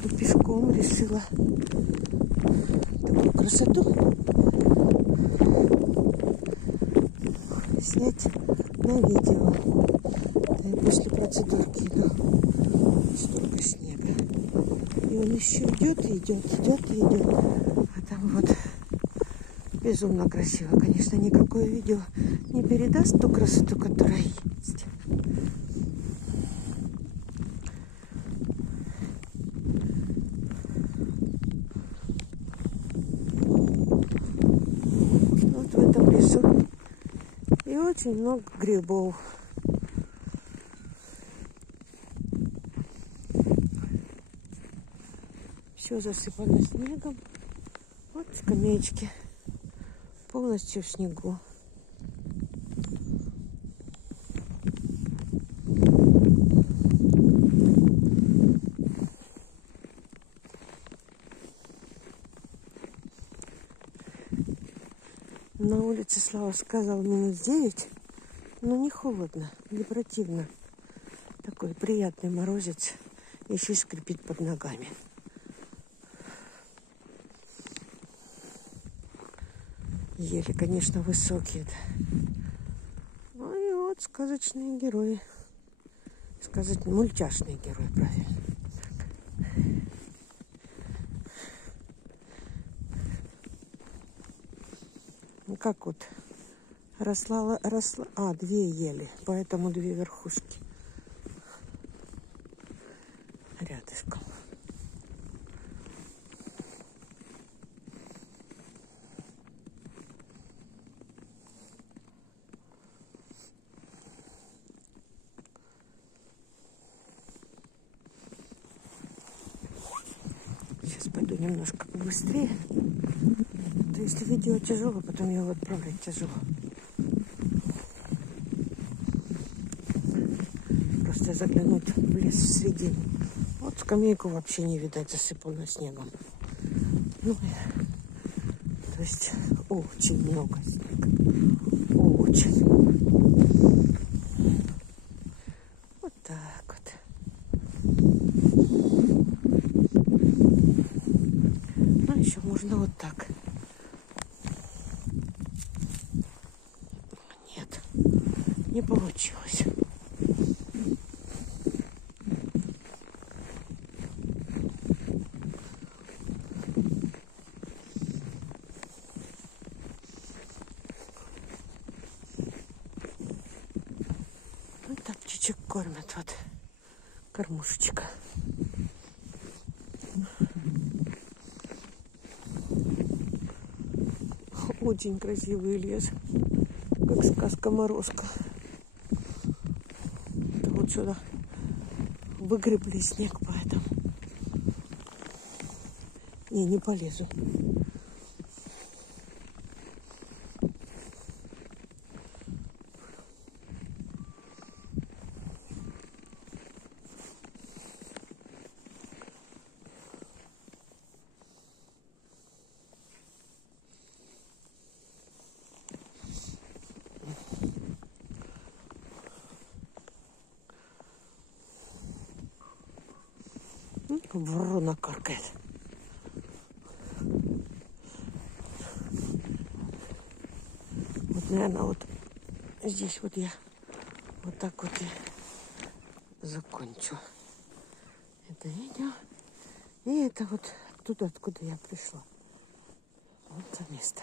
иду пешком, решила такую красоту снять на видео. Да и после процедурки иду. Столько снега. И он еще идет и идет, идет и идет. А там вот безумно красиво. Конечно, никакое видео не передаст ту красоту, которая есть. Вот в этом лесу и очень много грибов. Все засыпано снегом. Вот скамеечки полностью в снегу. На улице, Слава сказал, -9, но не холодно, не противно. Такой приятный морозец, еще и скрипит под ногами. Ели, конечно, высокие. Ну и вот сказочные герои. Сказочные, мультяшные герои, правильно. Как вот росла, две ели, поэтому две верхушки рядышком. Сейчас пойду немножко побыстрее. То если видео тяжело, потом его отправлять тяжело. Просто заглянуть в лес в середину. Вот скамейку вообще не видать, засыпано снегом. Ну, то есть очень много снега. Очень. Вот так вот. Ну, еще можно вот так. Нет, не получилось. Вот так птичек кормят, вот кормушечка. Очень красивый лес, как сказка Морозко. Это вот сюда выгребли снег, поэтому не полезу. Ворона каркает. Вот, наверное, вот здесь вот я вот так вот и закончу это видео. И это вот оттуда, откуда я пришла. Вот это место.